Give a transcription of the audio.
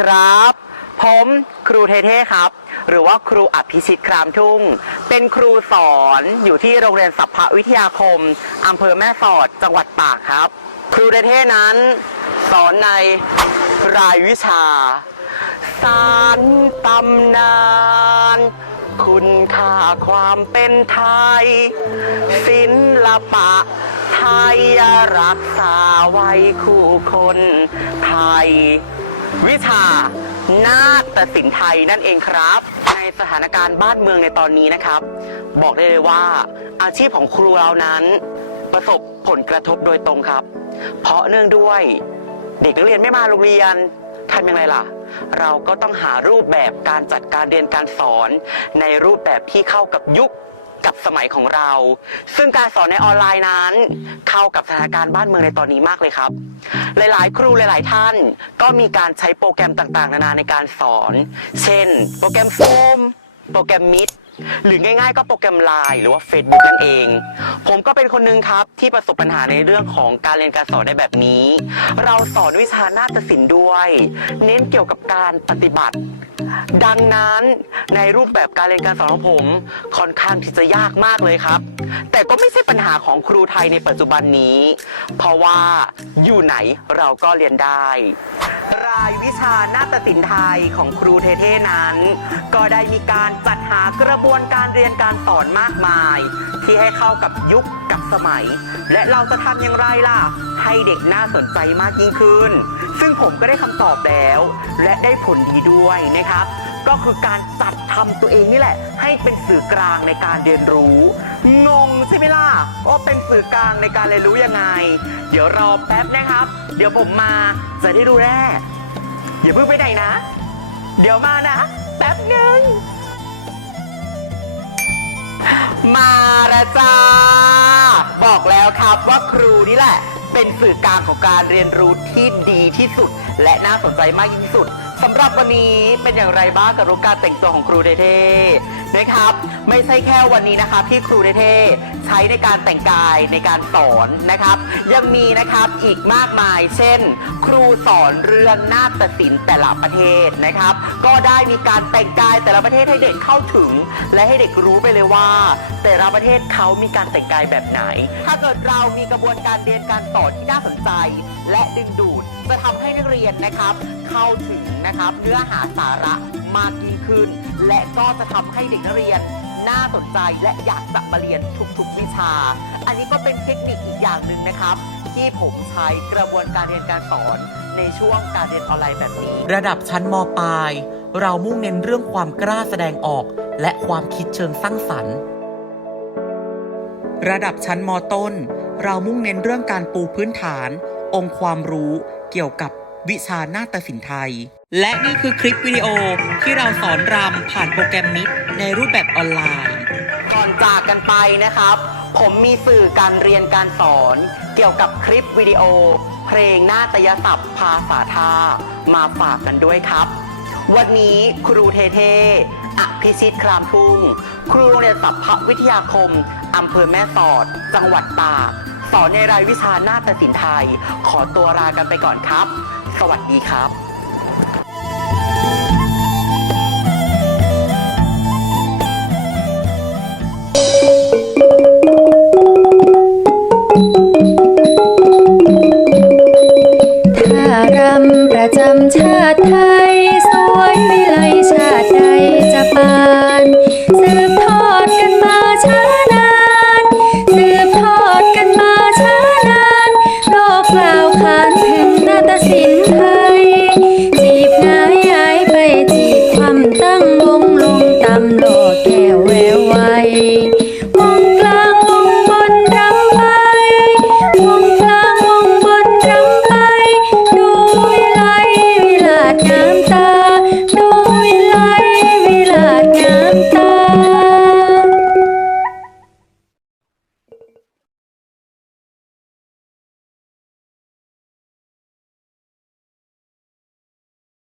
ครับ ผมครูเท่ๆครับ หรือว่าครูอภิชิตครามทุ่ง เป็นครูสอนอยู่ที่โรงเรียนสัพพวิทยาคมอำเภอแม่สอดจังหวัดตากครับ ครูเท่ๆนั้น สอนในรายวิชา สารตำนาน คุณค่าความเป็นไทย ศิลปะไทยรักษาไว้คู่คนไทย วิชานาฏศิลป์ไทยนั่นเองครับ ในสถานการณ์บ้านเมืองในตอนนี้นะครับ บอกได้เลยว่าอาชีพของครูเรานั้น ประสบผลกระทบโดยตรงครับ เพราะเนื่องด้วยเด็กนักเรียนไม่มาโรงเรียนทำยังไงล่ะ เราก็ต้องหารูปแบบการจัดการเรียนการสอน ในรูปแบบที่เข้ากับยุคกับสมัยของเรา ซึ่งการสอนในออนไลน์นั้น เข้ากับสถานการณ์บ้านเมืองในตอนนี้มากเลยครับ หลาย ๆ ครูหลาย ๆ ท่านก็มีการใช้โปรแกรมต่างๆ นานาในการสอน เช่น โปรแกรมโฟมโปรแกรมมิดหรือง่ายๆ ก็โปรแกรมไลน์หรือว่า Facebook นั่นเอง ผมก็เป็นคนหนึ่งครับที่ประสบปัญหาในเรื่องของการเรียนการสอนได้แบบนี้ เราสอนวิชานาฏศิลป์ด้วย เน้นเกี่ยวกับการปฏิบัติ ดังนั้นในรูปแบบการเรียนการสอนของผมค่อนข้างที่จะยากมากเลยครับ แต่ก็ไม่ใช่ปัญหาของครูไทยในปัจจุบันนี้ เพราะว่าอยู่ไหนเราก็เรียนได้ รายวิชานาฏศิลป์ไทยของครูเทเทนั้น ก็ได้มีการจัดหากระบวนการเรียนการสอนมากมาย ที่ให้เข้ากับยุคกับสมัย และเราจะทำอย่างไรล่ะ ให้เด็กน่าสนใจมากยิ่งขึ้น ซึ่งผมก็ได้คำตอบแล้ว และได้ผลดีด้วยนะครับ ก็คือการจัดทำตัวเองนี่แหละ ให้เป็นสื่อกลางในการเรียนรู้ งงใช่ไหมล่ะว่าเป็นสื่อกลางในการเรียนรู้ยังไง เดี๋ยวรอแป๊บนะครับ เดี๋ยวผมมาจะได้รู้แน่อย่าเพิ่งไปไหนนะ เดี๋ยวมานะ แป๊บหนึ่งมาล้วจ้า บอกแล้วครับว่าครูนี่แหละ เป็นสื่อกลางของการเรียนรู้ที่ดีที่สุด และน่าสนใจมากยิ่งที่สุด สำหรับวันนี้เป็นอย่างไรบ้างกับรูปการแต่งตัวของครูเท่ นะครับ ไม่ใช่แค่วันนี้นะครับที่ครูเท่ใช้ในการแต่งกายในการสอนนะครับ ยังมีนะครับอีกมากมาย เช่น ครูสอนเรื่องนาฏศิลป์แต่ละประเทศนะครับ ก็ได้มีการแต่งกายแต่ละประเทศให้เด็กเข้าถึง และให้เด็กรู้ไปเลยว่า แต่ละประเทศเขามีการแต่งกายแบบไหน ถ้าเกิดเรามีกระบวนการเรียนการสอนที่น่าสนใจ และดึงดูดจะทำให้นักเรียนนะครับ เข้าถึงนะครับเนื้อหาสาระ มากยิ่งขึ้น และก็จะทำให้เด็กนักเรียนน่าสนใจและอยากจะมาเรียนทุกๆวิชา อันนี้ก็เป็นเทคนิคอีกอย่างหนึ่งนะครับ ที่ผมใช้กระบวนการเรียนการสอนในช่วงการเรียนออนไลน์แบบนี้ ระดับชั้นมปลาย เรามุ่งเน้นเรื่องความกล้าแสดงออก และความคิดเชิงสร้างสรรค์ ระดับชั้นมต้น เรามุ่งเน้นเรื่องการปูพื้นฐาน องค์ความรู้เกี่ยวกับวิชาหน้าฏศิลป์ไทย และนี่คือคลิปวิดีโอที่เราสอนรำผ่านโปรแกรมมิดในรูปแบบออนไลน์ ก่อนจากกันไปนะครับ ผมมีสื่อการเรียนการสอน เกี่ยวกับคลิปวิดีโอ เพลงหน้าฏยศัพท์ ภาษาท่ามาฝากกันด้วยครับ วันนี้ครูเทๆอภิชิตครามทุ่ง ครูโรงเรียนสัพพวิทยาคมอำเภอแม่สอด จังหวัดตากสอนในรายวิชานาฏศิลป์ไทย ขอตัวลากันไปก่อนครับ สวัสดีครับ ประจำชาติไทย สวยไม่ไลชาติใดจะไป